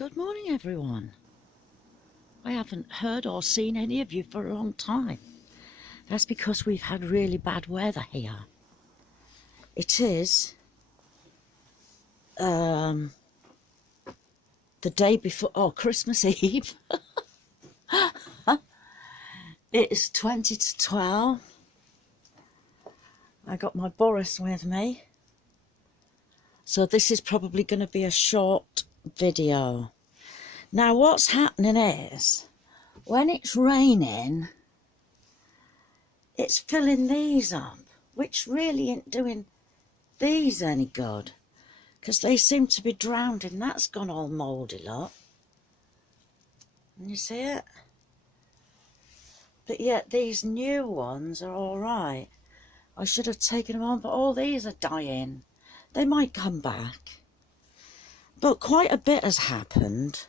Good morning, everyone. I haven't heard or seen any of you for a long time. That's because we've had really bad weather here. It is the day before Christmas Eve. It is 20 to 12. I got my Boris with me. So this is probably going to be a short video. Now what's happening is, when it's raining, it's filling these up, which really ain't doing these any good, because they seem to be drowned and that's gone all mouldy, look. Can you see it? But yet these new ones are all right. I should have taken them on, but all these are dying. They might come back. But quite a bit has happened.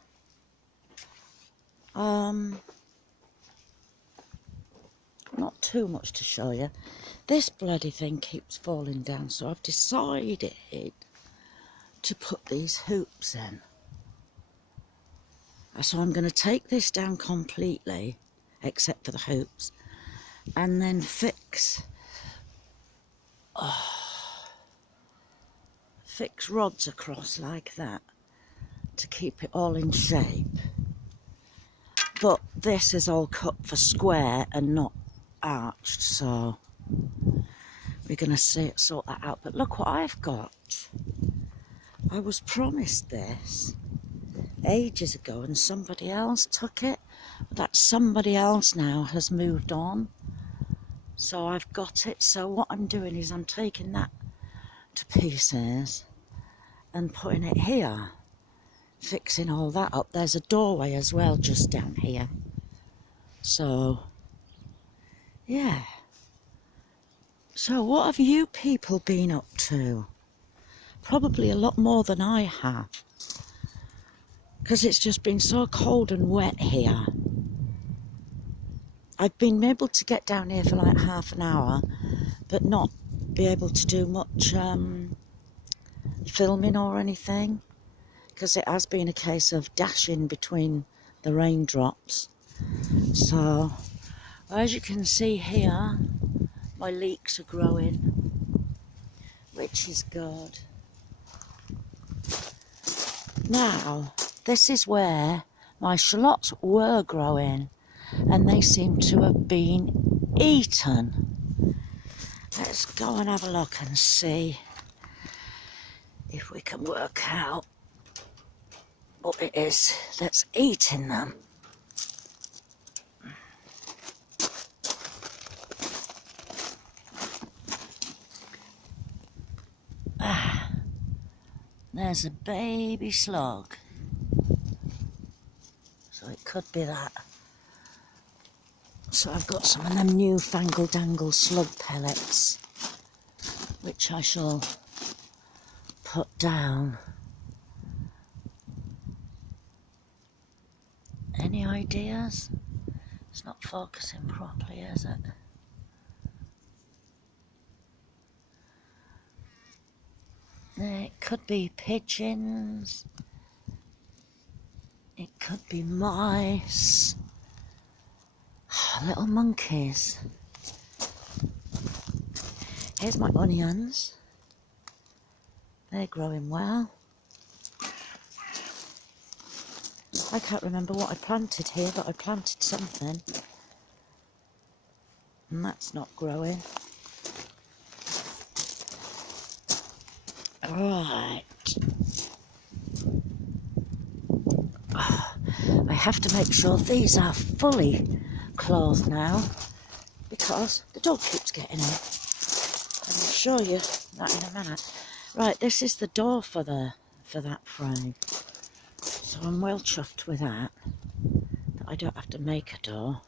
Not too much to show you. This bloody thing keeps falling down, so I've decided to put these hoops in. So I'm going to take this down completely, except for the hoops, and then fix rods across like that to keep it all in shape. But this is all cut for square and not arched, so we're going to sort that out. But look what I've got. I was promised this ages ago and somebody else took it. That somebody else now has moved on, so I've got it. So what I'm doing is I'm taking that to pieces and putting it here, fixing all that up. There's a doorway as well just down here, so yeah. So what have you people been up to? Probably a lot more than I have, because it's just been so cold and wet here. I've been able to get down here for like half an hour, but not be able to do much filming or anything, because it has been a case of dashing between the raindrops. So as you can see here, my leeks are growing, which is good. Now this is where my shallots were growing, and they seem to have been eaten. Let's go and have a look and see if we can work out what it is that's eating them. There's a baby slug, so it could be that. So I've got some of them new fangle-dangle slug pellets, which I shall put down. Any ideas? It's not focusing properly, is it? It could be pigeons. It could be mice. Little monkeys. Here's my onions. They're growing well. I can't remember what I planted here, but I planted something. And that's not growing. Right. I have to make sure these are fully clothed now, because the dog keeps getting in. I'll show you that in a minute. Right, this is the door for that frame. So I'm well chuffed with that I don't have to make a door.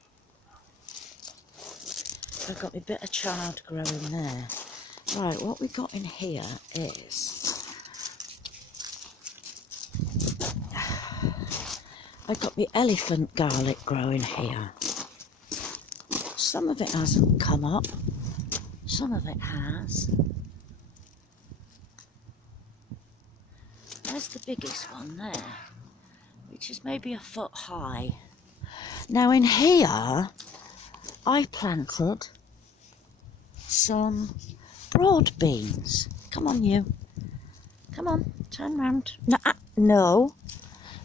I've got my bit of chard growing there. Right, what we got in here is I've got my elephant garlic growing here. Some of it hasn't come up, some of it has. There's the biggest one there. which is maybe a foot high. Now in here, I planted some broad beans. Come on, you. Come on, turn round. No, no,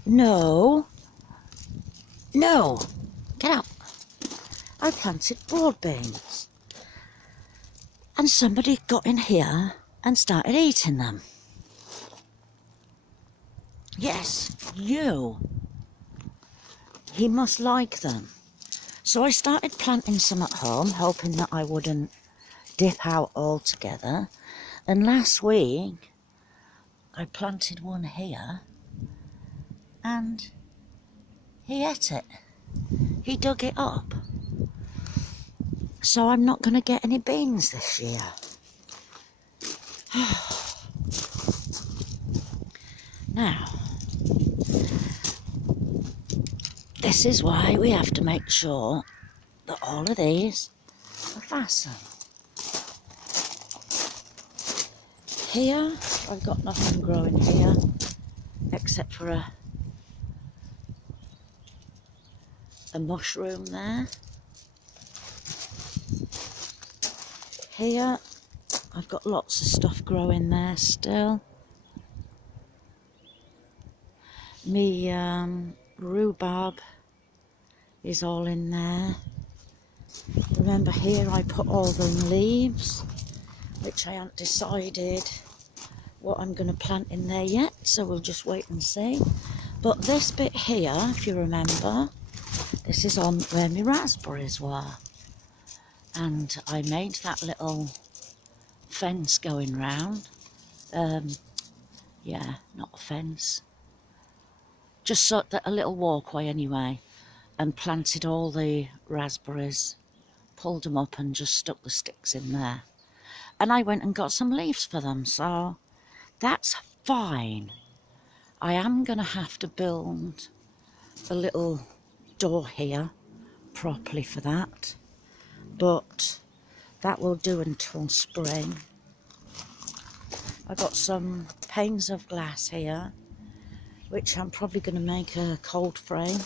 no, no. Get out. I planted broad beans. And somebody got in here and started eating them. Yes, you. He must like them. So I started planting some at home, hoping that I wouldn't dip out altogether. And last week, I planted one here, and he ate it. He dug it up. So I'm not going to get any beans this year. Now, this is why we have to make sure that all of these are fastened. Here, I've got nothing growing here, except for a mushroom there. Here, I've got lots of stuff growing there still. Me rhubarb is all in there. Remember here I put all the leaves, which I haven't decided what I'm going to plant in there yet, so we'll just wait and see. But this bit here, if you remember, this is on where my raspberries were. And I made that little fence going round. Yeah, not a fence. Just so that a little walkway anyway. And planted all the raspberries. Pulled them up and just stuck the sticks in there. And I went and got some leaves for them, so that's fine. I am going to have to build a little door here properly for that. But that will do until spring. I got some panes of glass here, which I'm probably going to make a cold frame.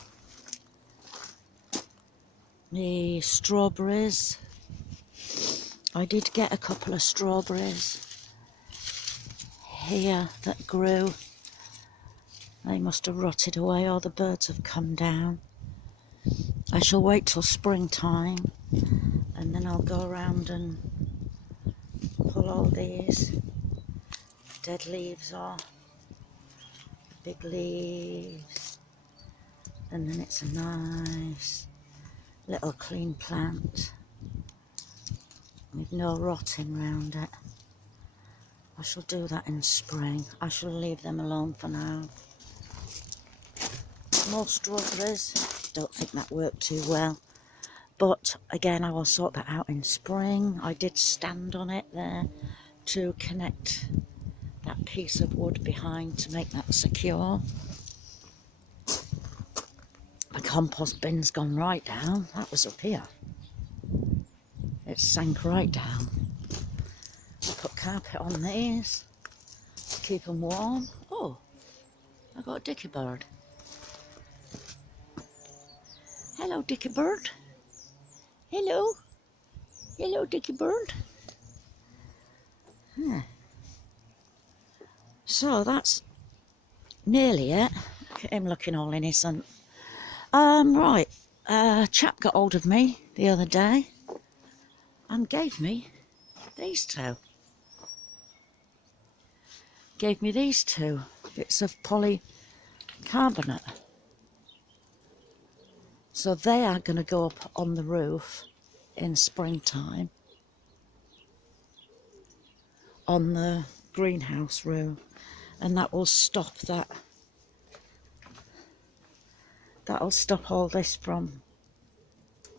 The strawberries. I did get a couple of strawberries here that grew. They must have rotted away or the birds have come down. I shall wait till springtime and then I'll go around and pull all these dead leaves off, big leaves, and then it's a nice little clean plant with no rotting round it. I shall do that in spring. I shall leave them alone for now. More strawberries. Don't think that worked too well. But again, I will sort that out in spring. I did stand on it there to connect that piece of wood behind to make that secure. My compost bin's gone right down. That was up here. It sank right down. I put carpet on these to keep them warm. Oh, I got a dicky bird. Hello, dicky bird. Hello. Hello, dicky bird. So that's nearly it. Look at him looking all innocent. Right. A chap got hold of me the other day and gave me these two. Gave me these two bits of polycarbonate. So they are going to go up on the roof in springtime on the greenhouse roof, and that will stop that. That'll stop all this from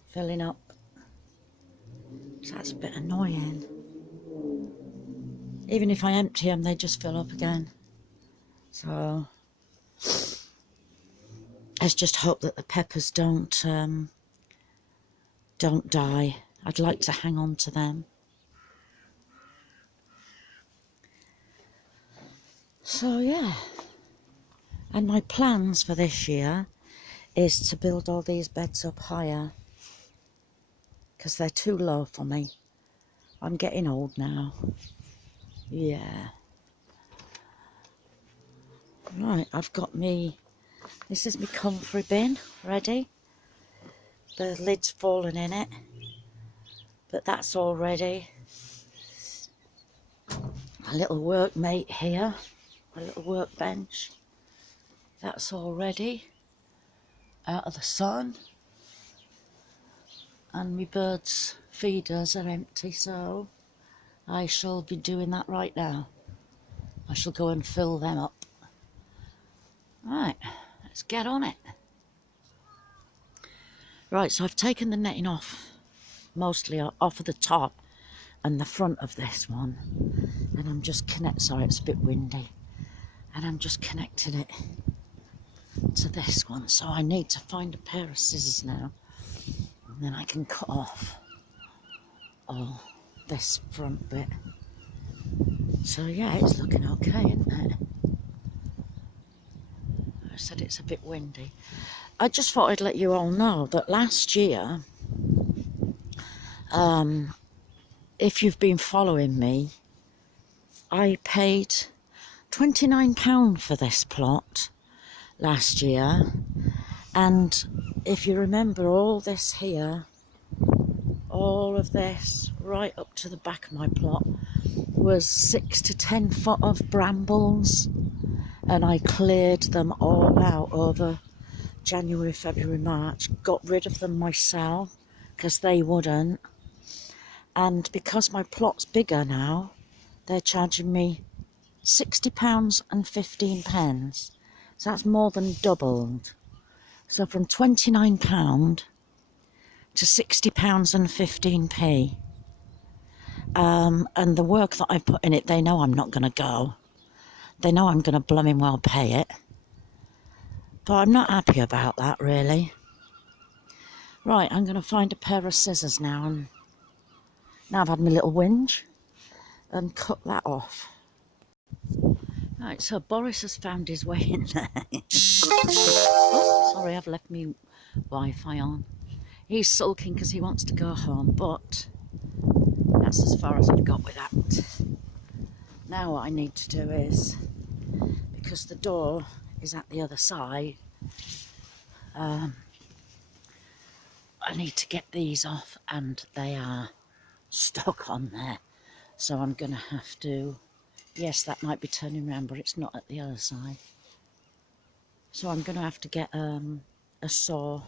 filling up. So that's a bit annoying. Even if I empty them, they just fill up again. So let's just hope that the peppers don't die. I'd like to hang on to them. So yeah, And my plans for this year is to build all these beds up higher, because they're too low for me. I'm getting old now. Yeah. Right, I've got me, this is my comfrey bin ready. The lid's fallen in it, but that's all ready. A little workmate here, a little workbench. That's all ready, out of the sun. And my birds' feeders are empty, so I shall be doing that right now. I shall go and fill them up. Right, let's get on it. Right, so I've taken the netting off, mostly off of the top and the front of this one. And I'm just sorry, it's a bit windy. And I'm just connecting it to this one. So I need to find a pair of scissors now. And then I can cut off all this front bit. So yeah, it's looking okay, isn't it? I said it's a bit windy. I just thought I'd let you all know that last year, if you've been following me, I paid £29 for this plot last year. And if you remember, all this here, all of this, right up to the back of my plot, was 6 to 10 foot of brambles. And I cleared them all out over January, February, March. Got rid of them myself, because they wouldn't. And because my plot's bigger now, they're charging me £60 and 15p. So that's more than doubled. So from £29 to £60 and 15p. And the work that I put in it, they know I'm not going to go. They know I'm going to blooming well pay it. But I'm not happy about that, really. Right, I'm going to find a pair of scissors now. And now I've had my little whinge and cut that off. Right, so Boris has found his way in there. Oh, sorry, I've left me Wi-Fi on. He's sulking because he wants to go home, but that's as far as I've got with that. Now what I need to do is, because the door is at the other side, I need to get these off, and they are stuck on there. So I'm going to have to, yes, that might be turning around, but it's not at the other side. So I'm going to have to get a saw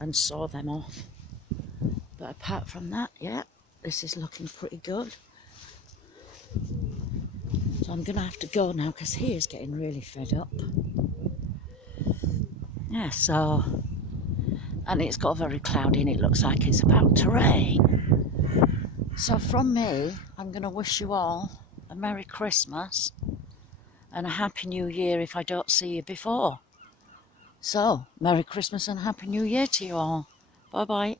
and saw them off. But apart from that, yeah, this is looking pretty good. So I'm going to have to go now, because he is getting really fed up. Yeah, so, and it's got very cloudy and it looks like it's about to rain. So from me, I'm going to wish you all a Merry Christmas and a Happy New Year if I don't see you before. So, Merry Christmas and Happy New Year to you all. Bye-bye.